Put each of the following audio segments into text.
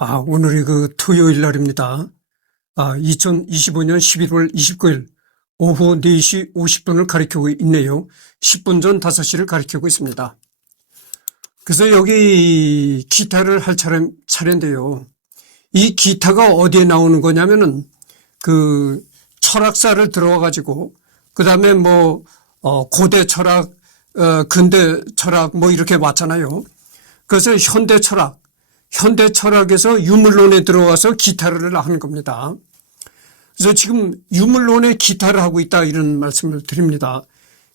오늘이 그 토요일 날입니다. 2025년 11월 29일 오후 4시 50분을 가리키고 있네요. 10분 전 5시를 가리키고 있습니다. 그래서 여기 기타를 할 차례인데요. 이 기타가 어디에 나오는 거냐면은 그 철학사를 들어와가지고 그 다음에 고대 철학, 근대 철학 이렇게 왔잖아요. 그래서 현대 철학에서 유물론에 들어와서 기타를 하는 겁니다. 그래서 지금 유물론에 기타를 하고 있다 이런 말씀을 드립니다.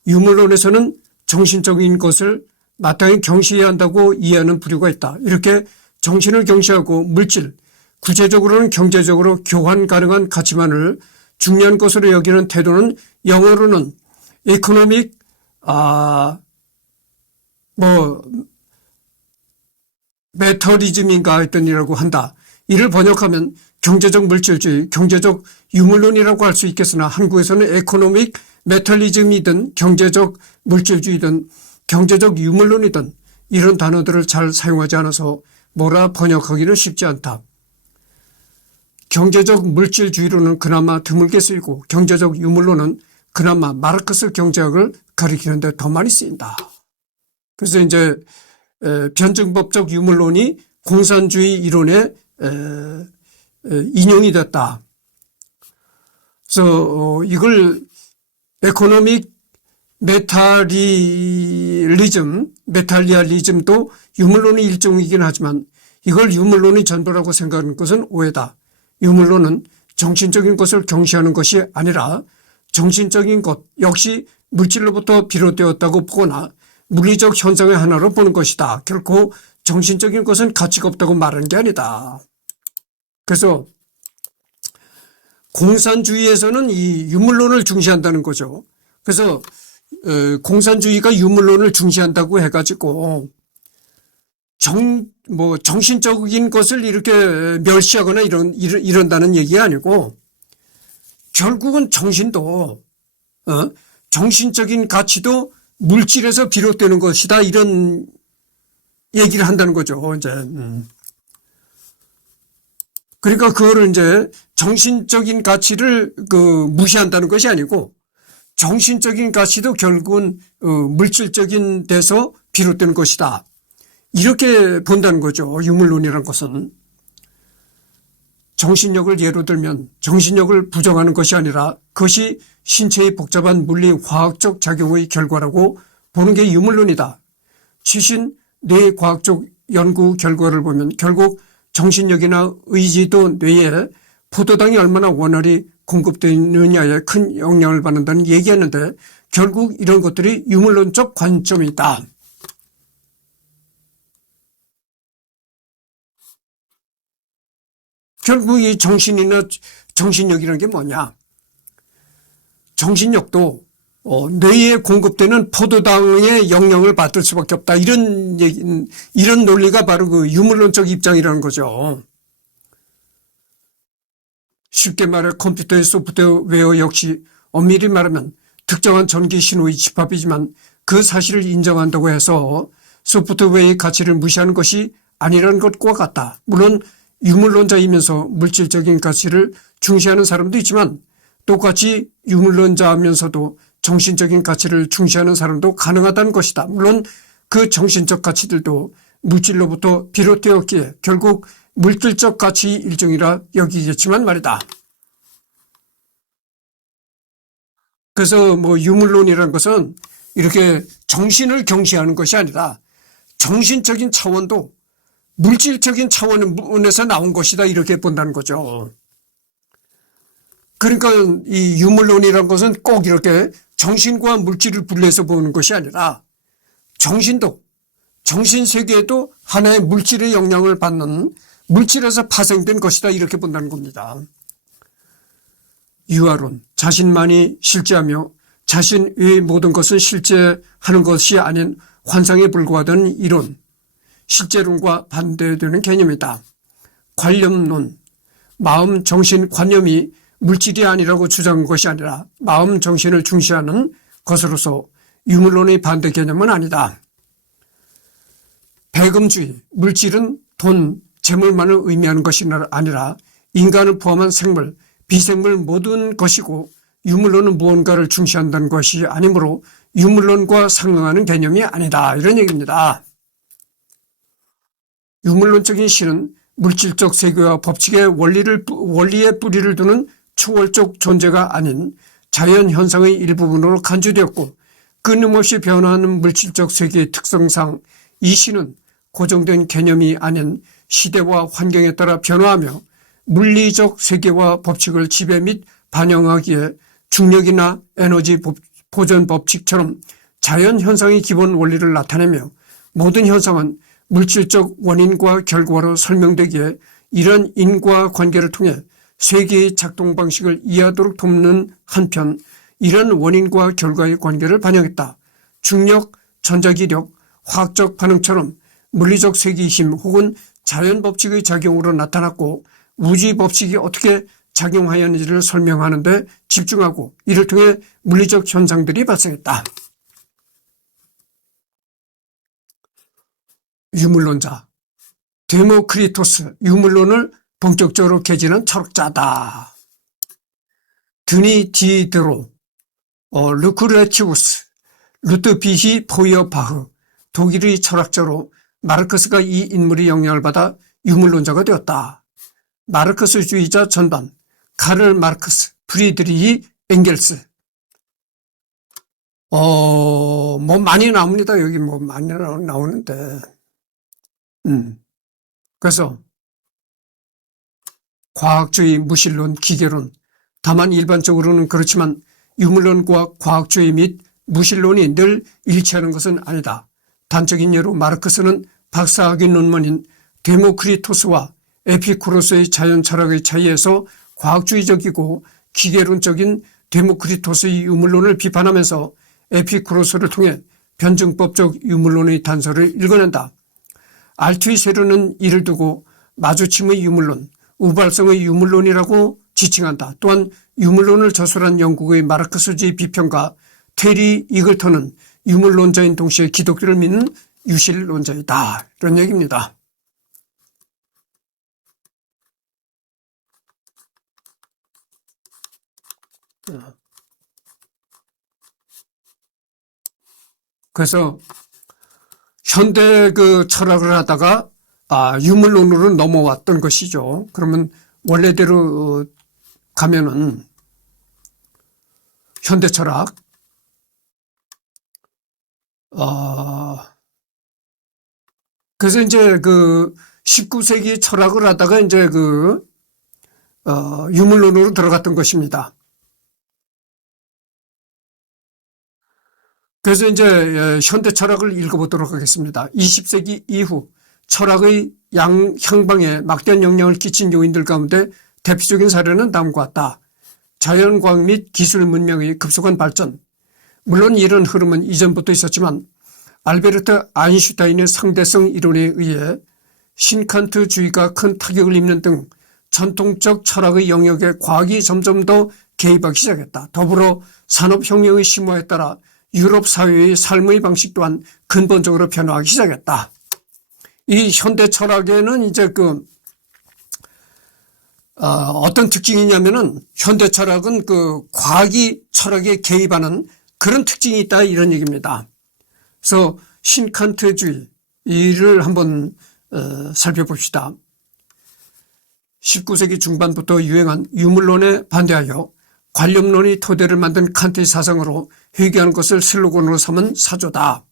유물론에서는 정신적인 것을 마땅히 경시해야 한다고 이해하는 부류가 있다. 이렇게 정신을 경시하고 물질, 구체적으로는 경제적으로 교환 가능한 가치만을 중요한 것으로 여기는 태도는 영어로는 economic, 메터리즘인가 했더니라고 한다. 이를 번역하면 경제적 물질주의, 경제적 유물론이라고 할 수 있겠으나 한국에서는 에코노믹 메탈리즘이든 경제적 물질주의든 경제적 유물론이든 이런 단어들을 잘 사용하지 않아서 뭐라 번역하기는 쉽지 않다. 경제적 물질주의로는 그나마 드물게 쓰이고 경제적 유물론은 그나마 마르크스 경제학을 가리키는데 더 많이 쓰인다. 그래서 이제 변증법적 유물론이 공산주의 이론에 인용이 됐다. 그래서 이걸 에코노믹 메탈리즘도 유물론의 일종이긴 하지만 이걸 유물론이 전부라고 생각하는 것은 오해다. 유물론은 정신적인 것을 경시하는 것이 아니라 정신적인 것 역시 물질로부터 비롯되었다고 보거나 물리적 현상의 하나로 보는 것이다. 결코 정신적인 것은 가치가 없다고 말하는 게 아니다. 그래서 공산주의에서는 이 유물론을 중시한다는 거죠. 그래서 공산주의가 유물론을 중시한다고 해가지고 정신적인 것을 이렇게 멸시하거나 이런다는 얘기가 아니고 결국은 정신도 정신적인 가치도 물질에서 비롯되는 것이다 이런 얘기를 한다는 거죠. 이제 그러니까 그거를 이제 정신적인 가치를 무시한다는 것이 아니고 정신적인 가치도 결국은 물질적인 데서 비롯되는 것이다. 이렇게 본다는 거죠. 유물론이라는 것은. 정신력을 예로 들면 정신력을 부정하는 것이 아니라 그것이 신체의 복잡한 물리 화학적 작용의 결과라고 보는 게 유물론이다. 최신 뇌과학적 연구 결과를 보면 결국 정신력이나 의지도 뇌에 포도당이 얼마나 원활히 공급되느냐에 큰 영향을 받는다는 얘기였는데 결국 이런 것들이 유물론적 관점이다. 결국 이 정신이나 정신력이라는 게 뭐냐. 정신력도 뇌에 공급되는 포도당의 영향을 받을 수밖에 없다. 이런 논리가 바로 그 유물론적 입장이라는 거죠. 쉽게 말해 컴퓨터의 소프트웨어 역시 엄밀히 말하면 특정한 전기 신호의 집합이지만 그 사실을 인정한다고 해서 소프트웨어의 가치를 무시하는 것이 아니라는 것과 같다. 물론 유물론자이면서 물질적인 가치를 중시하는 사람도 있지만 똑같이 유물론자이면서도 정신적인 가치를 중시하는 사람도 가능하다는 것이다. 물론 그 정신적 가치들도 물질로부터 비롯되었기에 결국 물질적 가치 일종이라 여기겠지만 말이다. 그래서 유물론이라는 것은 이렇게 정신을 경시하는 것이 아니라 정신적인 차원도 물질적인 차원에서 나온 것이다 이렇게 본다는 거죠. 그러니까 이 유물론이라는 것은 꼭 이렇게 정신과 물질을 분리해서 보는 것이 아니라 정신도 정신세계에도 하나의 물질의 영향을 받는 물질에서 파생된 것이다 이렇게 본다는 겁니다. 유아론, 자신만이 실제하며 자신 외의 모든 것은 실제하는 것이 아닌 환상에 불과하다는 이론, 실제론과 반대되는 개념이다. 관념론, 마음, 정신, 관념이 물질이 아니라고 주장한 것이 아니라 마음, 정신을 중시하는 것으로서 유물론의 반대 개념은 아니다. 배금주의, 물질은 돈, 재물만을 의미하는 것이 아니라 인간을 포함한 생물, 비생물 모든 것이고 유물론은 무언가를 중시한다는 것이 아니므로 유물론과 상응하는 개념이 아니다. 이런 얘기입니다. 유물론적인 신은 물질적 세계와 법칙의 원리에 뿌리를 두는 초월적 존재가 아닌 자연 현상의 일부분으로 간주되었고 끊임없이 변화하는 물질적 세계의 특성상 이 신은 고정된 개념이 아닌 시대와 환경에 따라 변화하며 물리적 세계와 법칙을 지배 및 반영하기에 중력이나 에너지 보존 법칙처럼 자연 현상의 기본 원리를 나타내며 모든 현상은 물질적 원인과 결과로 설명되기에 이런 인과관계를 통해 세계의 작동 방식을 이해하도록 돕는 한편 이런 원인과 결과의 관계를 반영했다. 중력, 전자기력, 화학적 반응처럼 물리적 세계의 힘 혹은 자연 법칙의 작용으로 나타났고 우주의 법칙이 어떻게 작용하였는지를 설명하는 데 집중하고 이를 통해 물리적 현상들이 발생했다. 유물론자 데모크리토스, 유물론을 본격적으로 개진한 철학자다. 드니 디드로, 루크레티우스, 루트비히 포이어바흐, 독일의 철학자로 마르크스가 이 인물의 영향을 받아 유물론자가 되었다. 마르크스주의자 전반, 카를 마르크스, 프리드리히 엥겔스. 뭐 많이 나옵니다. 여기 뭐 많이 나오는데. 그래서 과학주의, 무신론, 기계론, 다만 일반적으로는 그렇지만 유물론과 과학주의 및 무신론이 늘 일치하는 것은 아니다. 단적인 예로 마르크스는 박사학위 논문인 데모크리토스와 에피쿠로스의 자연 철학의 차이에서 과학주의적이고 기계론적인 데모크리토스의 유물론을 비판하면서 에피쿠로스를 통해 변증법적 유물론의 단서를 읽어낸다. 알투이세르는 이를 두고 마주침의 유물론, 우발성의 유물론이라고 지칭한다. 또한 유물론을 저술한 영국의 마르크스주의 비평가 테리 이글턴은 유물론자인 동시에 기독교를 믿는 유실론자이다. 이런 얘기입니다. 그래서 현대 철학을 하다가 유물론으로 넘어왔던 것이죠. 그러면 원래대로 가면은 현대 철학, 그래서 이제 19세기 철학을 하다가 이제 유물론으로 들어갔던 것입니다. 그래서 이제 현대 철학을 읽어보도록 하겠습니다. 20세기 이후 철학의 향방에 막대한 영향을 끼친 요인들 가운데 대표적인 사례는 다음과 같다. 자연과학 및 기술 문명의 급속한 발전. 물론 이런 흐름은 이전부터 있었지만 알베르트 아인슈타인의 상대성 이론에 의해 신칸트주의가 큰 타격을 입는 등 전통적 철학의 영역에 과학이 점점 더 개입하기 시작했다. 더불어 산업혁명의 심화에 따라 유럽 사회의 삶의 방식 또한 근본적으로 변화하기 시작했다. 이 현대 철학에는 이제 어떤 특징이 있냐면은 현대 철학은 과학이 철학에 개입하는 그런 특징이 있다 이런 얘기입니다. 그래서 신칸트주의를 한번 살펴봅시다. 19세기 중반부터 유행한 유물론에 반대하여 관념론이 토대를 만든 칸트의 사상으로 회귀하는 것을 슬로건으로 삼은 사조다.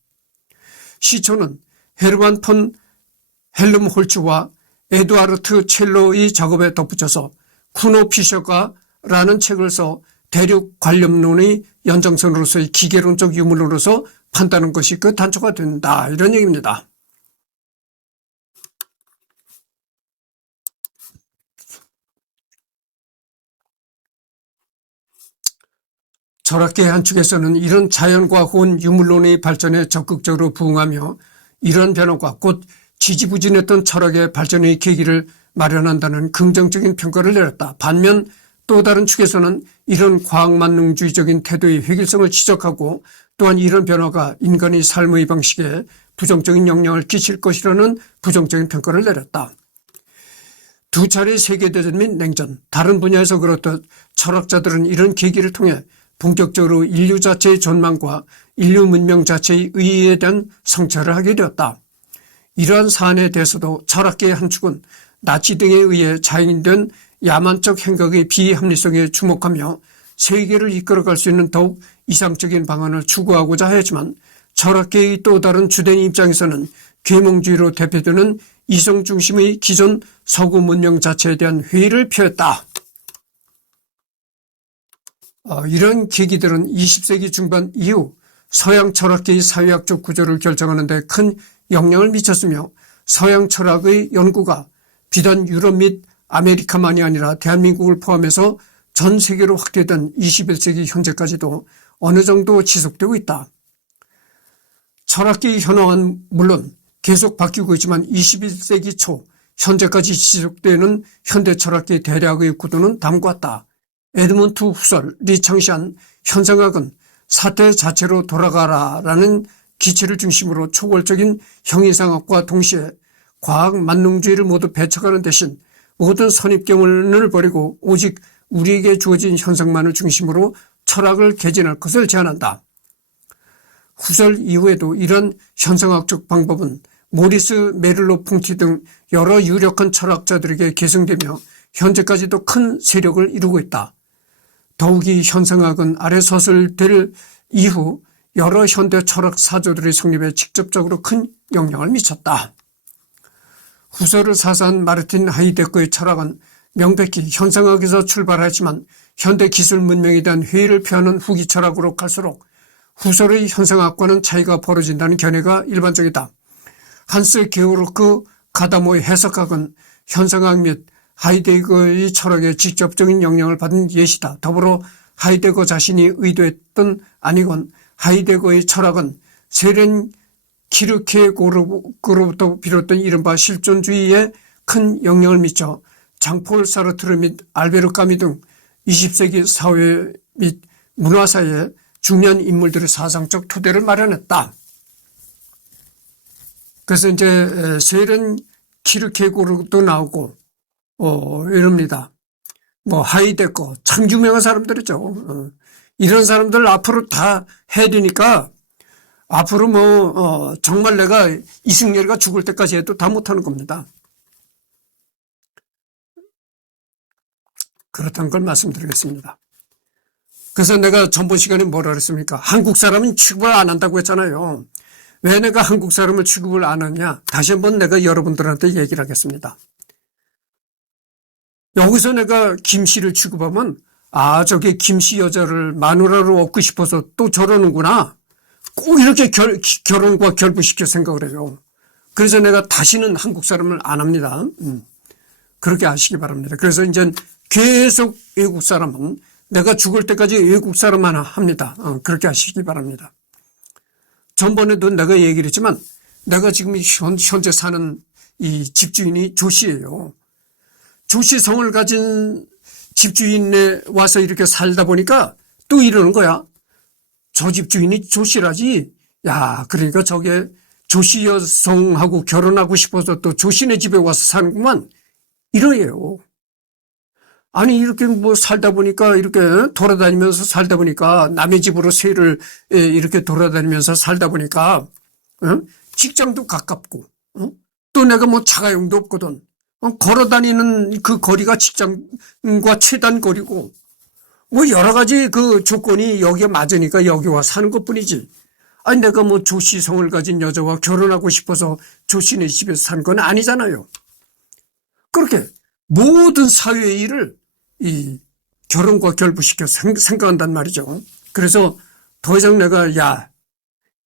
시초는 헤르만 폰 헬름홀츠와 에두아르트 첼로의 작업에 덧붙여서 쿠노 피셔가라는 책을 써 대륙 관념론의 연장선으로서의 기계론적 유물론으로서 판단하는 것이 그 단초가 된다. 이런 얘기입니다. 철학계 한 축에서는 이런 자연과학 혹은 유물론의 발전에 적극적으로 부응하며 이런 변화가 곧 지지부진했던 철학의 발전의 계기를 마련한다는 긍정적인 평가를 내렸다. 반면 또 다른 축에서는 이런 과학만능주의적인 태도의 획일성을 지적하고 또한 이런 변화가 인간의 삶의 방식에 부정적인 영향을 끼칠 것이라는 부정적인 평가를 내렸다. 두 차례 세계대전 및 냉전, 다른 분야에서 그렇듯 철학자들은 이런 계기를 통해 본격적으로 인류 자체의 전망과 인류 문명 자체의 의의에 대한 성찰을 하게 되었다. 이러한 사안에 대해서도 철학계의 한 축은 나치 등에 의해 자행된 야만적 행각의 비합리성에 주목하며 세계를 이끌어갈 수 있는 더욱 이상적인 방안을 추구하고자 하였지만, 철학계의 또 다른 주된 입장에서는 계몽주의로 대표되는 이성 중심의 기존 서구 문명 자체에 대한 회의를 표했다. 이런 계기들은 20세기 중반 이후 서양 철학계의 사회학적 구조를 결정하는 데 큰 영향을 미쳤으며, 서양 철학의 연구가 비단 유럽 및 아메리카만이 아니라 대한민국을 포함해서 전 세계로 확대된 21세기 현재까지도 어느 정도 지속되고 있다. 철학계의 현황은 물론 계속 바뀌고 있지만 21세기 초 현재까지 지속되는 현대 철학계의 대략의 구도는 다음과 같다. 에드먼트 후설이 창시한 현상학은 사태 자체로 돌아가라라는 기치를 중심으로 초월적인 형이상학과 동시에 과학 만능주의를 모두 배척하는 대신 모든 선입견을 버리고 오직 우리에게 주어진 현상만을 중심으로 철학을 개진할 것을 제안한다. 후설 이후에도 이런 현상학적 방법은 모리스 메를로 퐁티 등 여러 유력한 철학자들에게 계승되며 현재까지도 큰 세력을 이루고 있다. 더욱이 현상학은 아래 서술될 이후 여러 현대 철학 사조들의 성립에 직접적으로 큰 영향을 미쳤다. 후설을 사사한 마르틴 하이데거의 철학은 명백히 현상학에서 출발하지만 현대 기술 문명에 대한 회의를 표하는 후기 철학으로 갈수록 후설의 현상학과는 차이가 벌어진다는 견해가 일반적이다. 한스 게오르크 가다모의 해석학은 현상학 및 하이데거의 철학에 직접적인 영향을 받은 예시다. 더불어 하이데거 자신이 의도했던 아니건 하이데거의 철학은 세렌 키르케고르로부터 비롯된 이른바 실존주의에 큰 영향을 미쳐 장폴 사르트르 및 알베르 까미 등 20세기 사회 및 문화사에 중요한 인물들의 사상적 토대를 마련했다. 그래서 이제 세렌 키르케고르도 나오고 이럽니다. 하이데거 참 유명한 사람들이죠. 이런 사람들 앞으로 다 해야 되니까 앞으로 정말 내가 이승열이가 죽을 때까지 해도 다 못하는 겁니다. 그렇다는 걸 말씀드리겠습니다. 그래서 내가 전번 시간에 뭐라 그랬습니까? 한국 사람은 취급을 안 한다고 했잖아요. 왜 내가 한국 사람을 취급을 안 하냐? 다시 한번 내가 여러분들한테 얘기를 하겠습니다. 여기서 내가 김씨를 취급하면 저게 김씨 여자를 마누라로 얻고 싶어서 또 저러는구나. 꼭 이렇게 결혼과 결부시켜 생각을 해요. 그래서 내가 다시는 한국 사람을 안 합니다. 그렇게 아시기 바랍니다. 그래서 이제 계속 외국 사람은 내가 죽을 때까지 외국 사람만 합니다. 그렇게 아시기 바랍니다. 전번에도 내가 얘기를 했지만 내가 지금 현재 사는 이 집주인이 조씨예요. 조씨 성을 가진 집주인에 와서 이렇게 살다 보니까 또 이러는 거야. 저 집주인이 조씨라지. 야, 그러니까 저게 조씨 여성하고 결혼하고 싶어서 또 조씨네 집에 와서 사는구만. 이러해요. 아니 이렇게 살다 보니까 이렇게 돌아다니면서 살다 보니까 남의 집으로 새를 이렇게 돌아다니면서 살다 보니까 직장도 가깝고 또 내가 자가용도 없거든. 걸어다니는 그 거리가 직장과 최단 거리고 여러 가지 그 조건이 여기에 맞으니까 여기 와 사는 것뿐이지. 아니 내가 조씨성을 가진 여자와 결혼하고 싶어서 조씨네 집에서 사는 건 아니잖아요. 그렇게 모든 사회의 일을 이 결혼과 결부시켜 생각한단 말이죠. 그래서 더 이상 내가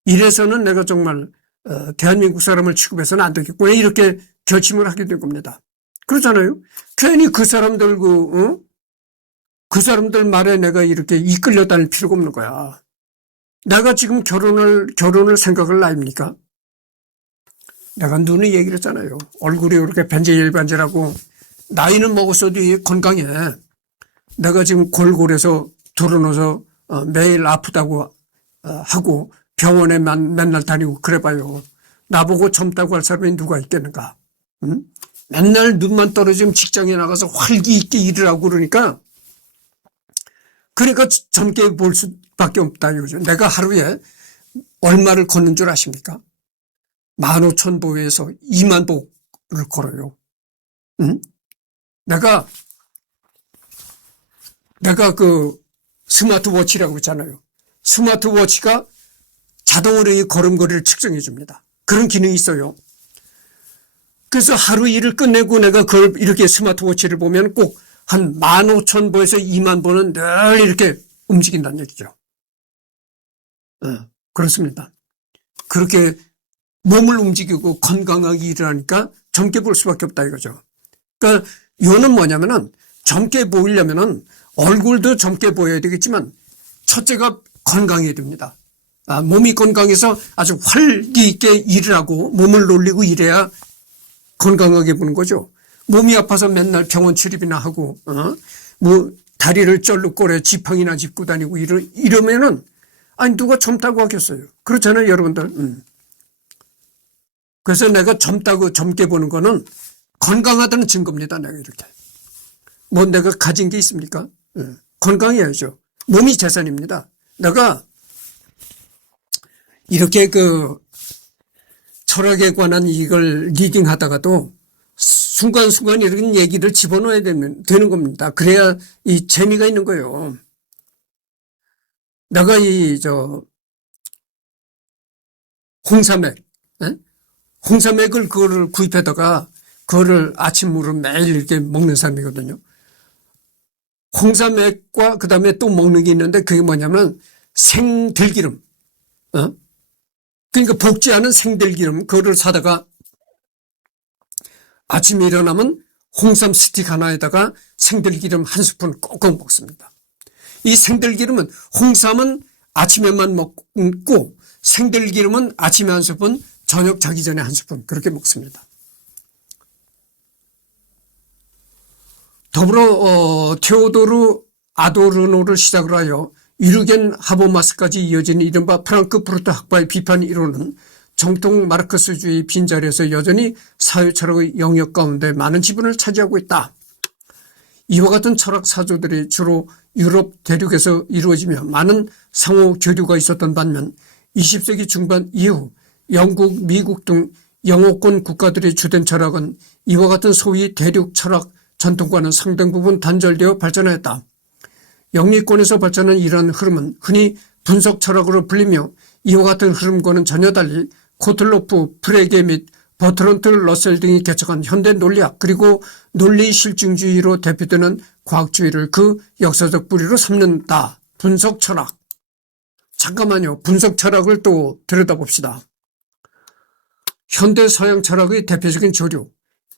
이래서는 내가 정말 대한민국 사람을 취급해서는 안 되겠구나 이렇게 결심을 하게 된 겁니다. 그렇잖아요. 괜히 그 사람들 그 사람들 말에 내가 이렇게 이끌려 다닐 필요가 없는 거야. 내가 지금 결혼을 생각할 나이입니까? 내가 눈에 얘기를 했잖아요. 얼굴이 이렇게 반질반질하고 나이는 먹었어도 건강해. 내가 지금 골골해서 들어놓아서 매일 아프다고 하고 병원에만 맨날 다니고 그래봐요. 나보고 젊다고 할 사람이 누가 있겠는가? 맨날 눈만 떨어지면 직장에 나가서 활기 있게 일을 하고 그러니까 젊게 볼 수밖에 없다 이거죠. 내가 하루에 얼마를 걷는 줄 아십니까? 15,000보에서 2만 보를 걸어요. 응? 내가 그 스마트워치라고 있잖아요. 스마트워치가 자동으로 이 걸음걸이를 측정해 줍니다. 그런 기능이 있어요. 그래서 하루 일을 끝내고 내가 그걸 이렇게 스마트워치를 보면 꼭 한 15,000보에서 2만 보는 늘 이렇게 움직인다는 얘기죠. 그렇습니다. 그렇게 몸을 움직이고 건강하게 일을 하니까 젊게 볼 수밖에 없다 이거죠. 그러니까 이거는 뭐냐면은 젊게 보이려면은 얼굴도 젊게 보여야 되겠지만 첫째가 건강해야 됩니다. 몸이 건강해서 아주 활기 있게 일을 하고 몸을 놀리고 이래야 건강하게 보는 거죠. 몸이 아파서 맨날 병원 출입이나 하고 뭐 다리를 쩔룩거려 지팡이나 짚고 다니고 이러면은 아니 누가 젊다고 하겠어요. 그렇잖아요 여러분들. 그래서 내가 젊다고 젊게 보는 거는 건강하다는 증거입니다. 내가 이렇게. 뭐 내가 가진 게 있습니까? 건강해야죠. 몸이 재산입니다. 내가 이렇게 그 철학에 관한 이걸 리딩 하다가도 순간순간 이런 얘기를 집어넣어야 되는 겁니다. 그래야 이 재미가 있는 거예요. 내가 홍삼액, 홍삼액을 그거를 구입하다가 그거를 아침으로 매일 이렇게 먹는 사람이거든요. 홍삼액과 그 다음에 또 먹는 게 있는데 그게 뭐냐면 생들기름, 그러니까 볶지 않은 생들기름, 그거를 사다가 아침에 일어나면 홍삼 스틱 하나에다가 생들기름 한 스푼 꼭꼭 먹습니다. 이 생들기름은 홍삼은 아침에만 먹고 생들기름은 아침에 한 스푼, 저녁 자기 전에 한 스푼 그렇게 먹습니다. 더불어 테오도르 아도르노를 시작으로 하여 유르겐 하버마스까지 이어진 이른바 프랑크푸르트 학파의 비판이 이루는 정통 마르크스주의 빈자리에서 여전히 사회철학의 영역 가운데 많은 지분을 차지하고 있다. 이와 같은 철학 사조들이 주로 유럽 대륙에서 이루어지며 많은 상호 교류가 있었던 반면 20세기 중반 이후 영국, 미국 등 영어권 국가들의 주된 철학은 이와 같은 소위 대륙 철학 전통과는 상당 부분 단절되어 발전하였다. 영미권에서 발전한 이러한 흐름은 흔히 분석 철학으로 불리며 이와 같은 흐름과는 전혀 달리 코틀로프, 프레게 및 버트런트 러셀 등이 개척한 현대 논리학 그리고 논리 실증주의로 대표되는 과학주의를 그 역사적 뿌리로 삼는다. 분석 철학. 잠깐만요. 분석 철학을 또 들여다봅시다. 현대 서양 철학의 대표적인 조류.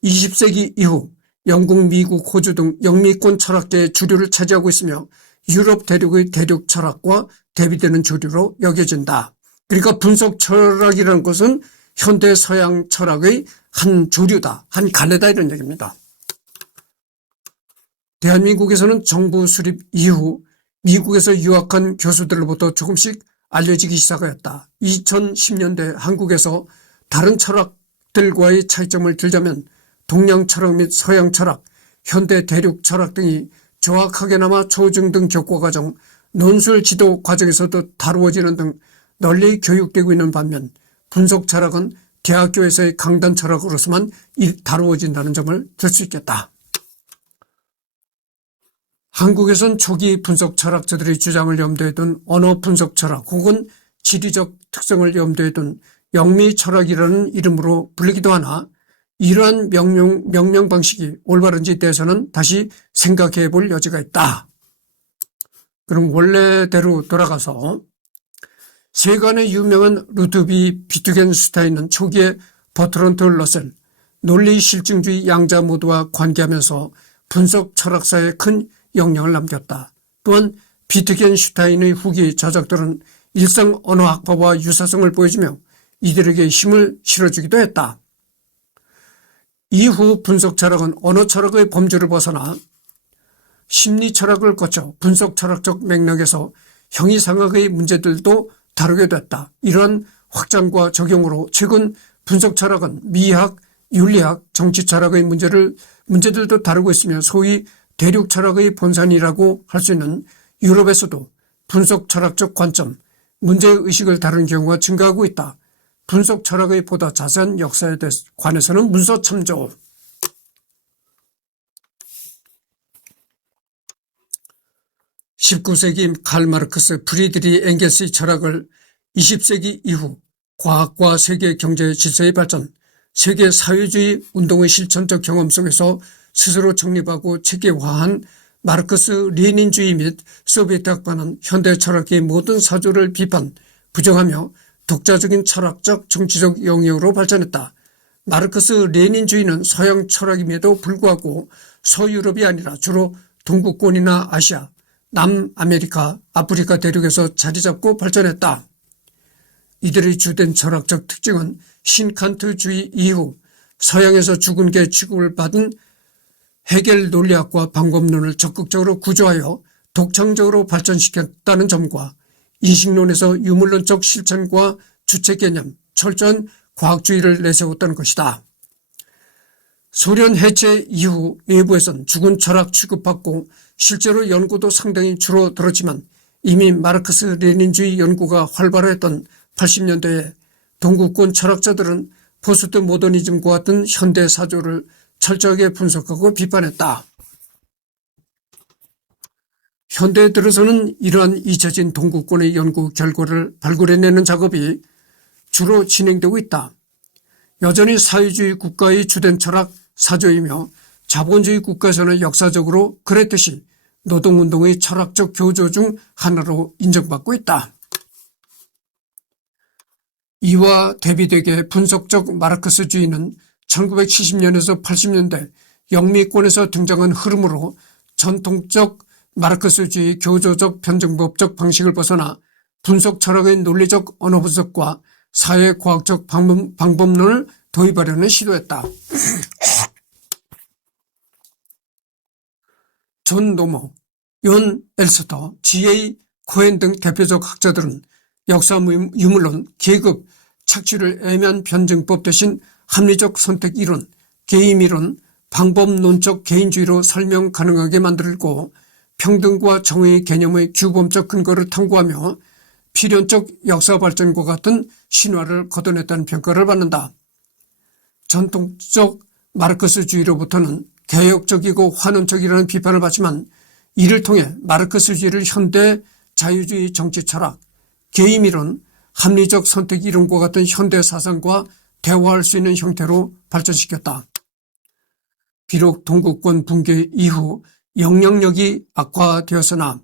20세기 이후 영국, 미국, 호주 등 영미권 철학계의 주류를 차지하고 있으며 유럽 대륙의 대륙 철학과 대비되는 조류로 여겨진다. 그러니까 분석 철학이라는 것은 현대 서양 철학의 한 조류다, 한 갈래다 이런 얘기입니다. 대한민국에서는 정부 수립 이후 미국에서 유학한 교수들로부터 조금씩 알려지기 시작하였다. 2010년대 한국에서 다른 철학들과의 차이점을 들자면 동양 철학 및 서양 철학, 현대 대륙 철학 등이 정확하게나마 초중등 교과과정, 논술 지도 과정에서도 다루어지는 등 널리 교육되고 있는 반면 분석 철학은 대학교에서의 강단 철학으로서만 다루어진다는 점을 들 수 있겠다. 한국에선 초기 분석 철학자들의 주장을 염두에 둔 언어 분석 철학 혹은 지리적 특성을 염두에 둔 영미 철학이라는 이름으로 불리기도 하나 이러한 명명 방식이 올바른지에 대해서는 다시 생각해 볼 여지가 있다. 그럼 원래대로 돌아가서 세간의 유명한 루드비 비트겐슈타인은 초기에 버트런트 러셀, 논리 실증주의 양자 모두와 관계하면서 분석 철학사에 큰 영향을 남겼다. 또한 비트겐슈타인의 후기 저작들은 일상 언어학파와 유사성을 보여주며 이들에게 힘을 실어주기도 했다. 이후 분석 철학은 언어 철학의 범주를 벗어나 심리 철학을 거쳐 분석 철학적 맥락에서 형이상학의 문제들도 다루게 됐다. 이런 확장과 적용으로 최근 분석 철학은 미학, 윤리학, 정치 철학의 문제들도 다루고 있으며 소위 대륙 철학의 본산이라고 할 수 있는 유럽에서도 분석 철학적 관점, 문제의식을 다루는 경우가 증가하고 있다. 분석 철학의 보다 자세한 역사에 관해서는 문서 참조. 19세기 칼 마르크스, 프리드리 엥겔스의 철학을 20세기 이후 과학과 세계 경제 질서의 발전, 세계 사회주의 운동의 실천적 경험 속에서 스스로 정립하고 체계화한 마르크스 레닌주의 및 소비에트 학파는 현대 철학의 모든 사조를 비판, 부정하며 독자적인 철학적 정치적 영역으로 발전했다. 마르크스 레닌주의는 서양 철학임에도 불구하고 서유럽이 아니라 주로 동구권이나 아시아, 남아메리카, 아프리카 대륙에서 자리잡고 발전했다. 이들의 주된 철학적 특징은 신칸트주의 이후 서양에서 죽은 개 취급을 받은 헤겔 논리학과 방법론을 적극적으로 구조하여 독창적으로 발전시켰다는 점과 인식론에서 유물론적 실천과 주체 개념, 철저한 과학주의를 내세웠다는 것이다. 소련 해체 이후 외부에선 죽은 철학 취급받고 실제로 연구도 상당히 줄어들었지만 이미 마르크스 레닌주의 연구가 활발했던 80년대에 동구권 철학자들은 포스트 모더니즘과 같은 현대 사조를 철저하게 분석하고 비판했다. 현대에 들어서는 이러한 잊혀진 동구권의 연구 결과를 발굴해내는 작업이 주로 진행되고 있다. 여전히 사회주의 국가의 주된 철학 사조이며 자본주의 국가에서는 역사적으로 그랬듯이 노동운동의 철학적 교조 중 하나로 인정받고 있다. 이와 대비되게 분석적 마르크스주의는 1970년에서 80년대 영미권에서 등장한 흐름으로 전통적 마르크스주의 교조적 변증법적 방식을 벗어나 분석 철학의 논리적 언어 분석과 사회과학적 방법론을 도입하려는 시도했다. 존 노모, 연 엘스터, G.A. 코엔 등 대표적 학자들은 역사 유물론, 계급, 착취를 애매한 변증법 대신 합리적 선택 이론, 개임 이론, 방법론적 개인주의로 설명 가능하게 만들고 평등과 정의의 개념의 규범적 근거를 탐구하며 필연적 역사 발전과 같은 신화를 거둬냈다는 평가를 받는다. 전통적 마르크스주의로부터는 개혁적이고 환원적이라는 비판을 받지만 이를 통해 마르크스주의를 현대 자유주의 정치 철학, 개임 이론, 합리적 선택 이론과 같은 현대 사상과 대화할 수 있는 형태로 발전시켰다. 비록 동구권 붕괴 이후 영향력이 약화되었으나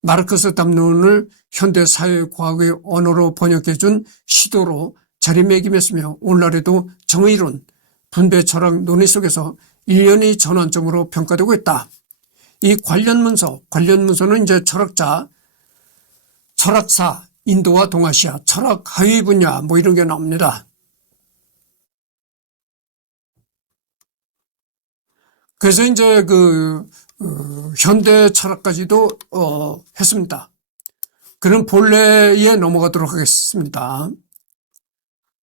마르크스 담론을 현대 사회과학의 언어로 번역해준 시도로 자리매김했으며 오늘날에도 정의론, 분배 철학 논의 속에서 일련의 전환점으로 평가되고 있다. 이 관련 문서는 이제 철학사, 인도와 동아시아, 철학 하위 분야 이런 게 나옵니다. 그래서 이제 현대 철학까지도 했습니다. 그럼 본래에 넘어가도록 하겠습니다.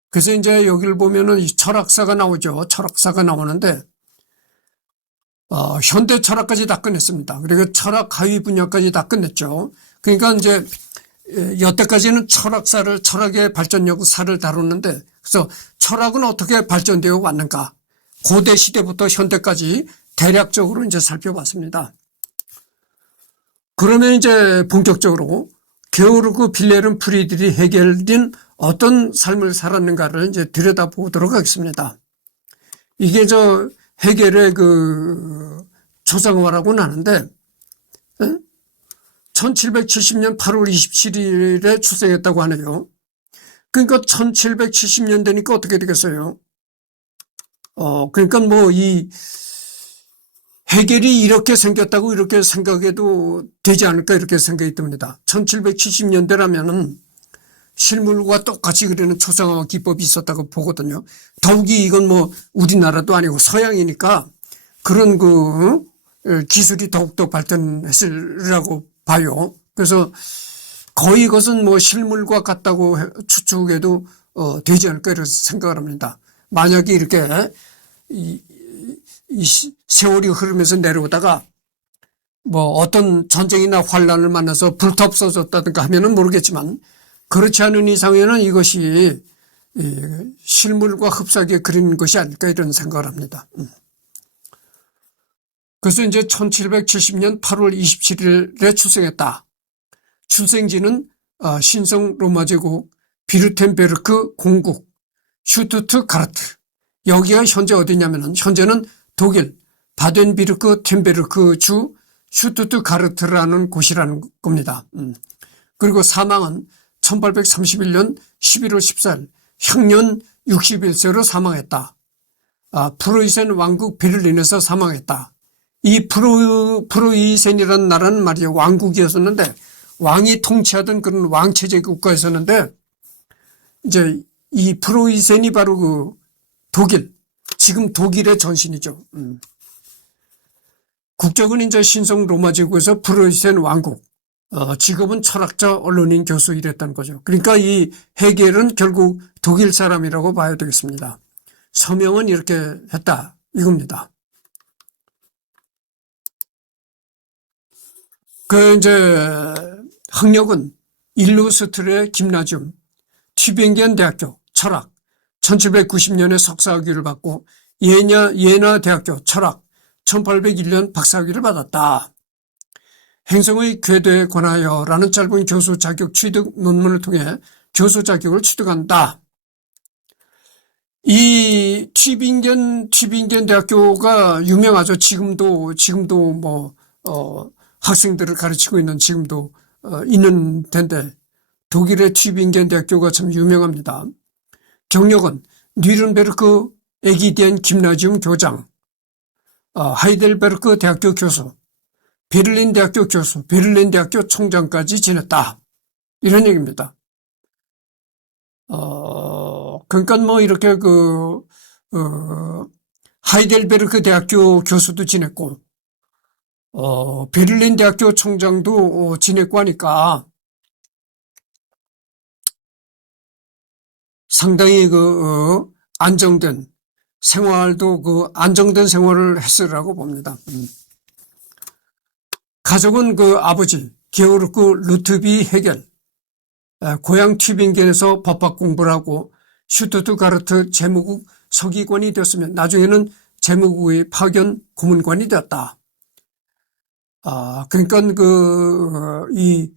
그래서 이제 여기를 보면은 이 철학사가 나오죠. 철학사가 나오는데 현대 철학까지 다 끝냈습니다. 그리고 철학 하위 분야까지 다 끝냈죠. 그러니까 이제 여태까지는 철학의 발전 역사를 다루는데, 그래서 철학은 어떻게 발전되어 왔는가? 고대 시대부터 현대까지 대략적으로 이제 살펴봤습니다. 그러면 이제 본격적으로 게오르그 빌헬름 프리드리 헤겔은 어떤 삶을 살았는가를 이제 들여다보도록 하겠습니다. 이게 헤겔의 초상화라고는 하는데 1770년 8월 27일에 출생했다고 하네요. 그러니까 1770년 되니까 어떻게 되겠어요? 그러니까 이 헤겔이 이렇게 생겼다고 이렇게 생각해도 되지 않을까 이렇게 생각이 듭니다. 1770년대라면은 실물과 똑같이 그리는 초상화 기법이 있었다고 보거든요. 더욱이 이건 우리나라도 아니고 서양이니까 그런 기술이 더욱더 발전했으리라고 봐요. 그래서 거의 이것은 실물과 같다고 추측해도 되지 않을까 이렇게 생각을 합니다. 만약에 이렇게 세월이 흐르면서 내려오다가 뭐 어떤 전쟁이나 환란을 만나서 불타없어졌다든가 하면은 모르겠지만 그렇지 않은 이상에는 이것이 실물과 흡사하게 그린 것이 아닐까 이런 생각을 합니다. 그래서 이제 1770년 8월 27일에 출생했다. 출생지는 신성 로마 제국 비르텐베르크 공국 슈투트가르트. 여기가 현재 어디냐면은 현재는 독일 바덴비르크 템베르크 주 슈투트가르트라는 곳이라는 겁니다. 그리고 사망은 1831년 11월 14일 향년 61세로 사망했다. 프로이센 왕국 베를린에서 사망했다. 이 프로이센이라는 나라는 말이죠. 왕국이었었는데 왕이 통치하던 그런 왕체제 국가였었는데 이제 이 프로이센이 바로 그 독일, 지금 독일의 전신이죠. 국적은 이제 신성 로마 제국에서 프로이센 왕국, 직업은 철학자, 언론인, 교수 이랬다는 거죠. 그러니까 이 헤겔은 결국 독일 사람이라고 봐야 되겠습니다. 서명은 이렇게 했다 이겁니다. 그 이제 학력은 일루스트레 김나지움, 튜빙겐 대학교 철학 1790년에 석사학위를 받고 예나 대학교 철학 1801년 박사학위를 받았다. 행성의 궤도에 관하여라는 짧은 교수 자격 취득 논문을 통해 교수 자격을 취득한다. 이 튜빙겐 대학교가 유명하죠. 지금도 뭐 학생들을 가르치고 있는 지금도 있는 데인데 독일의 튜빙겐 대학교가 참 유명합니다. 경력은 뉘른베르크 에기디엔 김나지움 교장, 하이델베르크 대학교 교수, 베를린 대학교 교수, 베를린 대학교 총장까지 지냈다. 이런 얘기입니다. 그러니까 뭐 이렇게 하이델베르크 대학교 교수도 지냈고, 베를린 대학교 총장도 지냈고 하니까 상당히 안정된 안정된 생활을 했으라고 봅니다. 가족은 아버지, 게오르크 루트비 헤겔, 고향 튜빙겐에서 법학 공부를 하고 슈투트가르트 재무국 서기관이 되었으면 나중에는 재무국의 파견 고문관이 되었다. 그러니까 이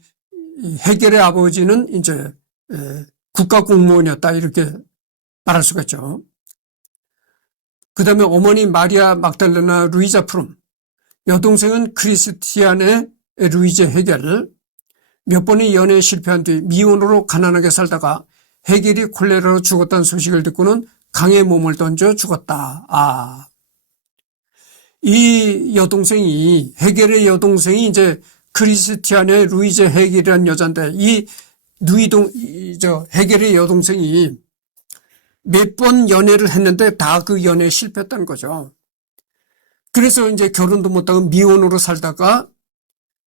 헤겔의 아버지는 이제 국가 공무원이었다 이렇게 말할 수가 있죠. 그 다음에 어머니 마리아 막달레나 루이자 프룸, 여동생은 크리스티아네 루이제 헤겔, 몇 번의 연애에 실패한 뒤 미혼으로 가난하게 살다가 헤겔이 콜레라로 죽었다는 소식을 듣고는 강에 몸을 던져 죽었다. 이 여동생이, 헤겔의 여동생이 이제 크리스티아네 루이제 헤겔이라는 여자인데 헤겔의 여동생이 몇 번 연애를 했는데 다 그 연애에 실패했다는 거죠. 그래서 이제 결혼도 못하고 미혼으로 살다가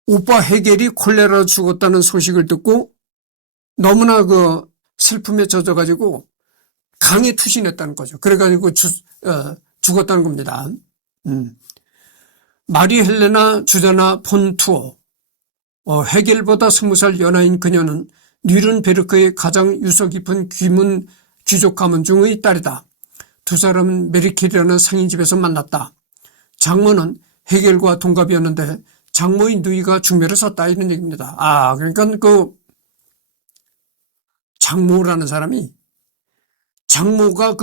오빠 헤겔이 콜레라로 죽었다는 소식을 듣고 너무나 슬픔에 젖어가지고 강에 투신했다는 거죠. 그래가지고 죽었다는 겁니다. 마리 헬레나 주자나 폰투어, 헤겔보다 20살 연하인 그녀는 뉘른베르크의 가장 유서 깊은 귀족 가문 중의 딸이다. 두 사람은 메리켈이라는 상인집에서 만났다. 장모는 헤겔과 동갑이었는데 장모인 누이가 중매를 섰다 이런 얘기입니다. 그러니까 장모라는 사람이, 장모가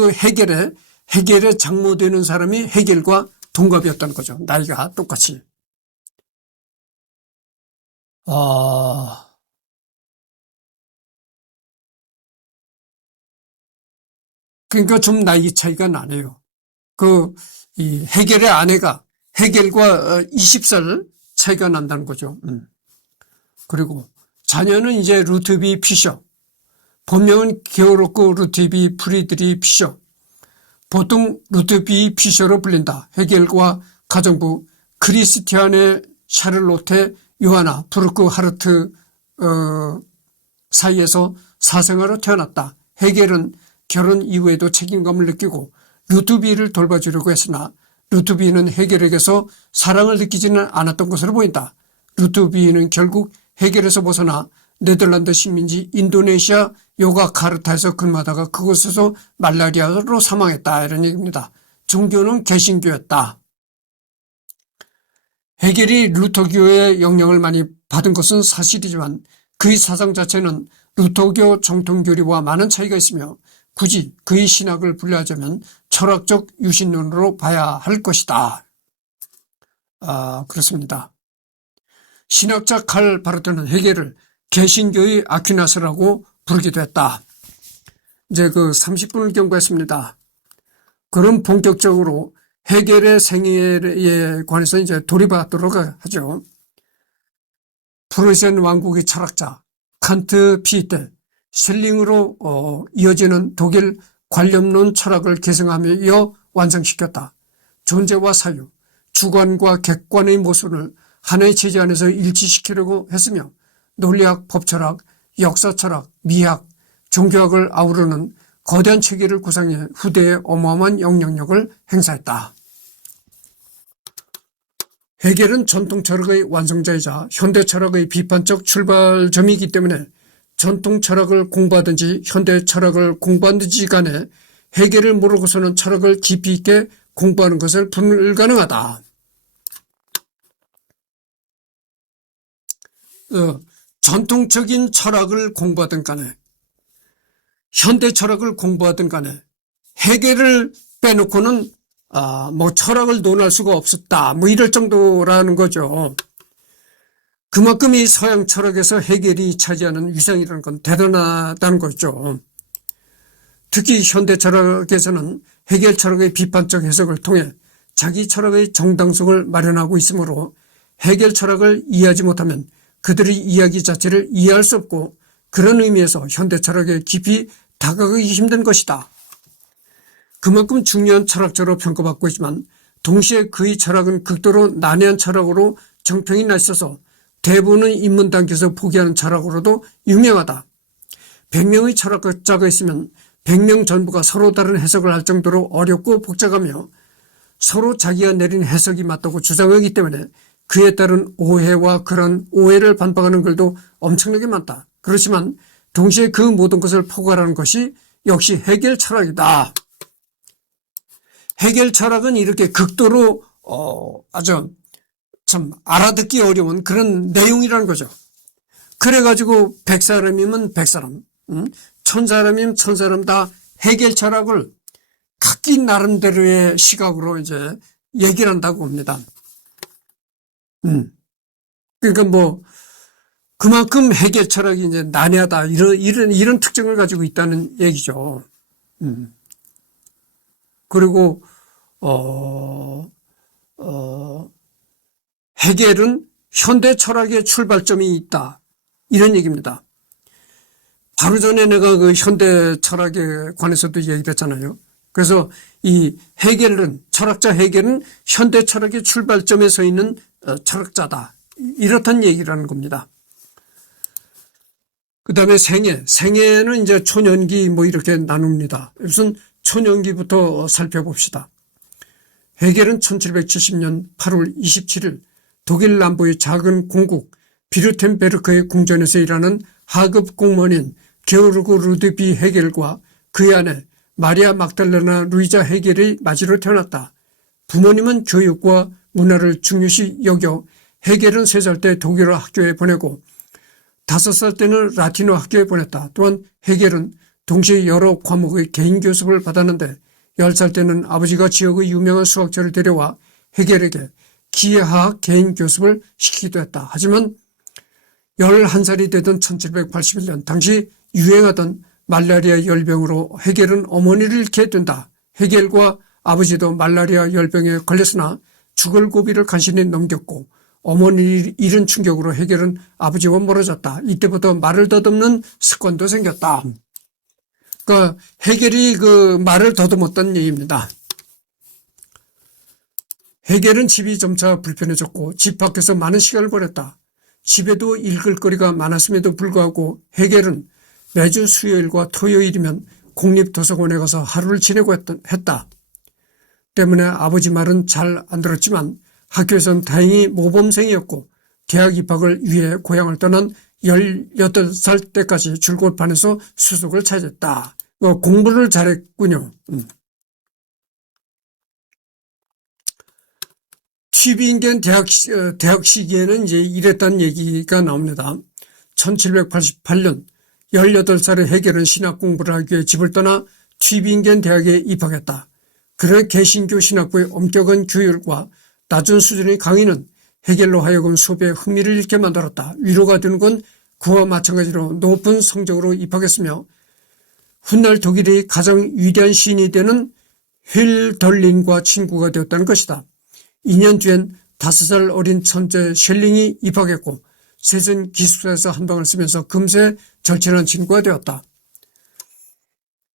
헤겔의 장모 되는 사람이 헤겔과 동갑이었다는 거죠. 나이가 똑같이. 그러니까 좀 나이 차이가 나네요. 이 헤겔의 아내가 헤겔과 20살 차이가 난다는 거죠. 그리고 자녀는 이제 루트비 피셔, 본명은 게오르크 루트비 프리드리 피셔, 보통 루트비 피셔로 불린다. 헤겔과 가정부 크리스티아네 샤를로테 요하나 브루크 하르트 사이에서 사생아로 태어났다. 헤겔은 결혼 이후에도 책임감을 느끼고 루트비를 돌봐주려고 했으나 루트비는 헤겔에게서 사랑을 느끼지는 않았던 것으로 보인다. 루트비는 결국 헤겔에서 벗어나 네덜란드 식민지 인도네시아 요가카르타에서 근무하다가 그곳에서 말라리아로 사망했다. 이런 얘기입니다. 종교는 개신교였다. 헤겔이 루터교의 영향을 많이 받은 것은 사실이지만 그의 사상 자체는 루터교 정통교리와 많은 차이가 있으며 굳이 그의 신학을 분류하자면 철학적 유신론으로 봐야 할 것이다. 그렇습니다. 신학자 칼 바르트는 헤겔을 개신교의 아퀴나스라고 부르기도 했다. 이제 그 30분을 경과했습니다. 그럼 본격적으로 헤겔의 생애에 관해서 이제 돌입하도록 하죠. 프로이센 왕국의 철학자 칸트, 피테, 슐링으로 이어지는 독일 관념론 철학을 계승하며 이어 완성시켰다. 존재와 사유, 주관과 객관의 모순을 하나의 체제 안에서 일치시키려고 했으며 논리학, 법철학, 역사철학, 미학, 종교학을 아우르는 거대한 체계를 구상해 후대에 어마어마한 영향력을 행사했다. 헤겔은 전통철학의 완성자이자 현대철학의 비판적 출발점이기 때문에 전통철학을 공부하든지 현대철학을 공부하든지 간에 헤겔을 모르고서는 철학을 깊이 있게 공부하는 것은 불가능하다. 전통적인 철학을 공부하든 간에 현대철학을 공부하든 간에 헤겔을 빼놓고는 철학을 논할 수가 없었다. 이럴 정도라는 거죠. 그만큼 이 서양 철학에서 헤겔이 차지하는 위상이라는 건 대단하다는 거죠. 특히 현대 철학에서는 헤겔 철학의 비판적 해석을 통해 자기 철학의 정당성을 마련하고 있으므로 헤겔 철학을 이해하지 못하면 그들의 이야기 자체를 이해할 수 없고 그런 의미에서 현대 철학에 깊이 다가가기 힘든 것이다. 그만큼 중요한 철학자로 평가받고 있지만 동시에 그의 철학은 극도로 난해한 철학으로 정평이 나 있어서 대부분의 인문단계에서 포기하는 철학으로도 유명하다. 100명의 철학자가 있으면 100명 전부가 서로 다른 해석을 할 정도로 어렵고 복잡하며 서로 자기가 내린 해석이 맞다고 주장하기 때문에 그에 따른 오해와 그런 오해를 반박하는 글도 엄청나게 많다. 그렇지만 동시에 그 모든 것을 포괄하는 것이 역시 헤겔 철학이다. 헤겔 철학은 이렇게 극도로 아주 참 알아듣기 어려운 그런 내용이라는 거죠. 그래가지고 100사람이면 100사람, 1000사람이면 1000사람 다 헤겔 철학을 각기 나름대로의 시각으로 이제 얘기를 한다고 봅니다. 그러니까 그만큼 헤겔 철학이 이제 난해하다 이런 특징을 가지고 있다는 얘기죠. 그리고 헤겔은 현대 철학의 출발점이 있다 이런 얘기입니다. 바로 전에 내가 그 현대 철학에 관해서도 얘기했잖아요. 그래서 이 헤겔은 철학자 헤겔은 현대 철학의 출발점에 서 있는 철학자다 이렇다는 얘기라는 겁니다. 그 다음에 생애는 이제 초년기 이렇게 나눕니다. 우선 초년기부터 살펴봅시다. 헤겔은 1770년 8월 27일 독일 남부의 작은 공국 비르텐베르크의 궁전에서 일하는 하급 공무원인 게오르그 루드비 헤겔과 그의 아내 마리아 막달레나 루이자 헤겔의 맞이로 태어났다. 부모님은 교육과 문화를 중요시 여겨 헤겔은 3살 때 독일어 학교에 보내고 5살 때는 라틴어 학교에 보냈다. 또한 헤겔은 동시에 여러 과목의 개인 교습을 받았는데 10살 때는 아버지가 지역의 유명한 수학자를 데려와 헤겔에게 기하학 개인 교습을 시키기도 했다. 하지만 11살이 되던 1781년 당시 유행하던 말라리아 열병으로 헤겔은 어머니를 잃게 된다. 헤겔과 아버지도 말라리아 열병에 걸렸으나 죽을 고비를 간신히 넘겼고 어머니를 잃은 충격으로 헤겔은 아버지와 멀어졌다. 이때부터 말을 더듬는 습관도 생겼다. 그러니까 헤겔이 그 말을 더듬었던 얘기입니다. 헤겔은 집이 점차 불편해졌고 집 밖에서 많은 시간을 보냈다. 집에도 읽을 거리가 많았음에도 불구하고 헤겔은 매주 수요일과 토요일이면 공립도서관에 가서 하루를 지내고 했다. 때문에 아버지 말은 잘 안 들었지만 학교에서는 다행히 모범생이었고 대학 입학을 위해 고향을 떠난 18살 때까지 줄곧 반에서 수석을 차지했다. 공부를 잘했군요. 튜빙겐 대학 시기에는 이제 이랬다는 얘기가 나옵니다. 1788년 18살의 헤겔은 신학 공부를 하기 위해 집을 떠나 튜빙겐 대학에 입학했다. 그러나 개신교 신학부의 엄격한 규율과 낮은 수준의 강의는 헤겔로 하여금 수업에 흥미를 잃게 만들었다. 위로가 되는 건 그와 마찬가지로 높은 성적으로 입학했으며 훗날 독일의 가장 위대한 시인이 되는 힐덜린과 친구가 되었다는 것이다. 2년 뒤엔 5살 어린 천재 셸링이 입학했고 세전 기숙사에서 한 방을 쓰면서 금세 절친한 친구가 되었다.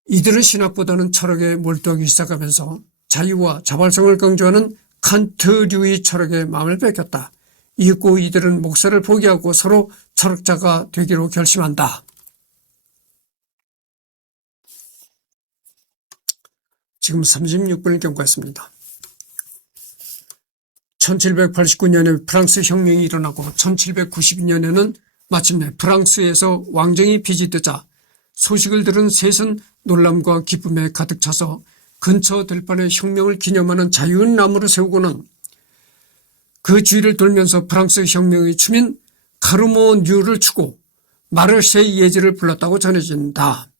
이들은 신학보다는 철학에 몰두하기 시작하면서 자유와 자발성을 강조하는 칸트류의 철학에 마음을 뺏겼다. 이윽고 이들은 목사를 포기하고 서로 철학자가 되기로 결심한다. 지금 36분을 경과했습니다. 1789년에 프랑스 혁명이 일어나고 1792년에는 마침내 프랑스에서 왕정이 폐지되자 소식을 들은 셋은 놀람과 기쁨에 가득 차서 근처 들판에 혁명을 기념하는 자유의 나무를 세우고는 그 주위를 돌면서 프랑스 혁명의 주민 카르모 뉴를 추고 마르세 예제를 불렀다고 전해진다.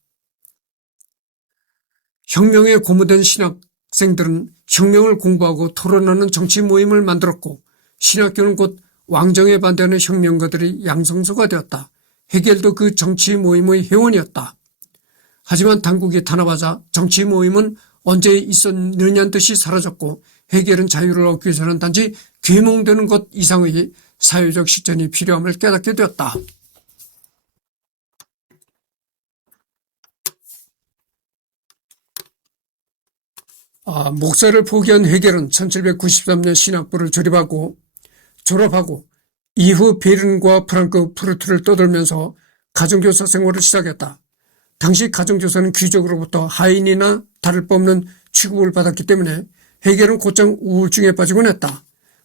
혁명에 고무된 신학생들은 혁명을 공부하고 토론하는 정치 모임을 만들었고 신학교는 곧 왕정에 반대하는 혁명가들의 양성소가 되었다. 헤겔도 그 정치 모임의 회원이었다. 하지만 당국이 탄압하자 정치 모임은 언제 있었느냐는 듯이 사라졌고 헤겔은 자유를 얻기 위해서는 단지 계몽되는 것 이상의 사회적 실전이 필요함을 깨닫게 되었다. 목사를 포기한 헤겔은 1793년 신학부를 졸업하고 이후 베른과 프랑크푸르트를 떠돌면서 가정교사 생활을 시작했다. 당시 가정교사는 귀족으로부터 하인이나 다를 바 없는 취급을 받았기 때문에 헤겔은 곧장 우울증에 빠지곤 했다.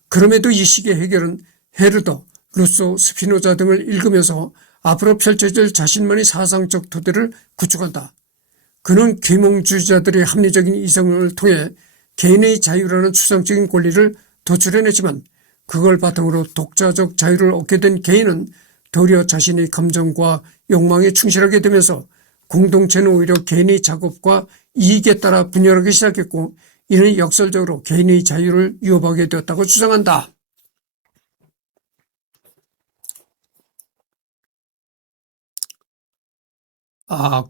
그럼에도 이 시기에 헤겔은 헤르더, 루소, 스피노자 등을 읽으면서 앞으로 펼쳐질 자신만의 사상적 토대를 구축한다. 그는 계몽주의자들의 합리적인 이성을 통해 개인의 자유라는 추상적인 권리를 도출해냈지만 그걸 바탕으로 독자적 자유를 얻게 된 개인은 도리어 자신의 감정과 욕망에 충실하게 되면서 공동체는 오히려 개인의 작업과 이익에 따라 분열하기 시작했고 이는 역설적으로 개인의 자유를 위협하게 되었다고 주장한다.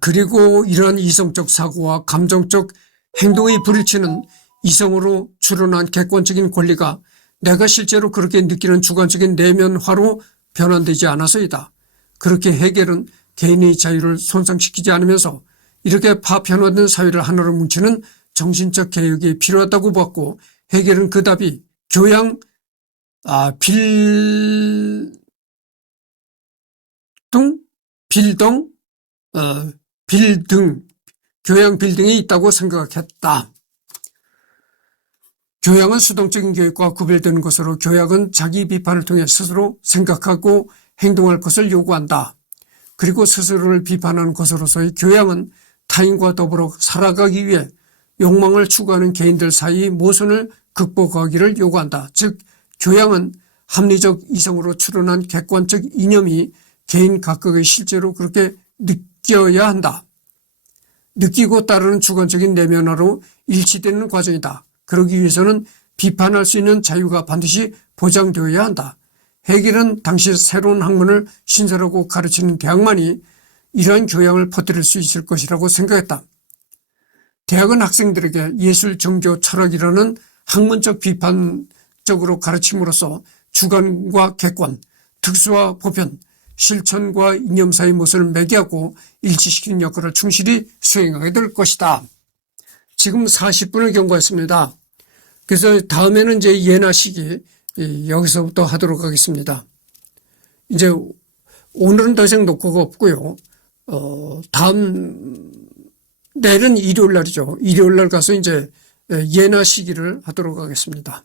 그리고 이러한 이성적 사고와 감정적 행동의 불일치는 이성으로 추론한 객관적인 권리가 내가 실제로 그렇게 느끼는 주관적인 내면화로 변환되지 않아서이다. 그렇게 헤겔은 개인의 자유를 손상시키지 않으면서 이렇게 파편화된 사회를 하나로 뭉치는 정신적 개혁이 필요하다고 보았고 헤겔은 그 답이 교양, 교양 빌등에 있다고 생각했다. 교양은 수동적인 교육과 구별되는 것으로 교양은 자기 비판을 통해 스스로 생각하고 행동할 것을 요구한다. 그리고 스스로를 비판하는 것으로서의 교양은 타인과 더불어 살아가기 위해 욕망을 추구하는 개인들 사이의 모순을 극복하기를 요구한다. 즉 교양은 합리적 이성으로 추론한 객관적 이념이 개인 각각의 실제로 그렇게 느껴야 한다. 느끼고 따르는 주관적인 내면화로 일치되는 과정이다. 그러기 위해서는 비판할 수 있는 자유가 반드시 보장되어야 한다. 헤겔은 당시 새로운 학문을 신설하고 가르치는 대학만이 이러한 교양을 퍼뜨릴 수 있을 것이라고 생각했다. 대학은 학생들에게 예술, 종교, 철학이라는 학문적 비판적으로 가르침으로써 주관과 객관, 특수와 보편, 실천과 이념 사이의 모습을 매개하고 일치시키는 역할을 충실히 수행하게 될 것이다. 지금 40분을 경과했습니다. 그래서 다음에는 이제 예나 시기 여기서부터 하도록 하겠습니다. 이제 오늘은 더 이상 녹화가 없고요. 다음 내일은 일요일 날이죠. 일요일 날 가서 이제 예나 시기를 하도록 하겠습니다.